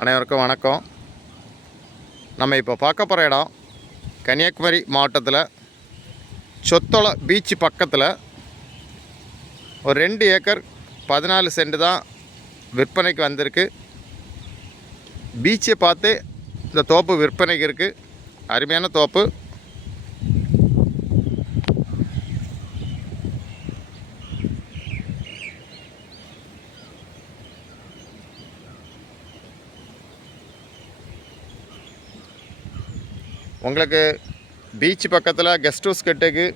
அனைவருக்கும் வணக்கம். நம்ம இப்போ பார்க்க போகிற இடம் கன்னியாகுமரி மாவட்டத்தில் சொத்தோல பீச் பக்கத்தில் ஒரு ரெண்டு ஏக்கர் பதினாலு சென்ட் தான் விற்பனைக்கு வந்திருக்கு. பீச்சை பார்த்து இந்த தோப்பு விற்பனைக்கு இருக்குது அருமையான தோப்பு. உங்களுக்கு பீச் பக்கத்தில் கெஸ்ட் ஹவுஸ் கட்டுக்கு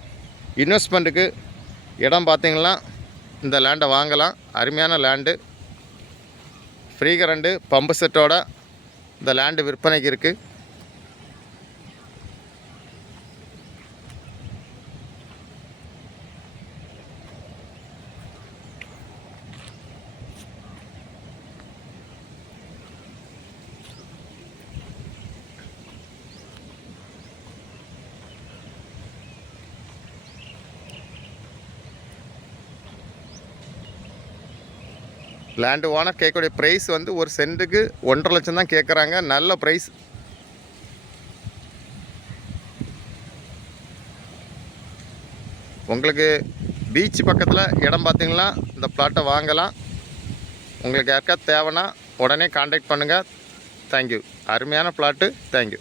இன்வெஸ்ட்மெண்ட்டுக்கு இடம் பார்த்தீங்கன்னா இந்த லேண்டை வாங்கலாம். அருமையான லேண்டு ஃப்ரீ கரண்டு பம்பு செட்டோட இந்த லேண்டு விற்பனைக்கு இருக்குது லேண்டு ஓனர் கேட்கக்கூடிய ப்ரைஸ் வந்து ஒரு சென்ட்டுக்கு ஒன்றரை லட்சம் தான் கேட்குறாங்க. நல்ல ப்ரைஸ் உங்களுக்கு பீச் பக்கத்தில் இடம் பார்த்தீங்கன்னா இந்த பிளாட்டை வாங்கலாம். உங்களுக்கு யாருக்காவது தேவைன்னா உடனே காண்டாக்ட் பண்ணுங்கள் தேங்க்யூ அருமையான பிளாட்டு தேங்க்யூ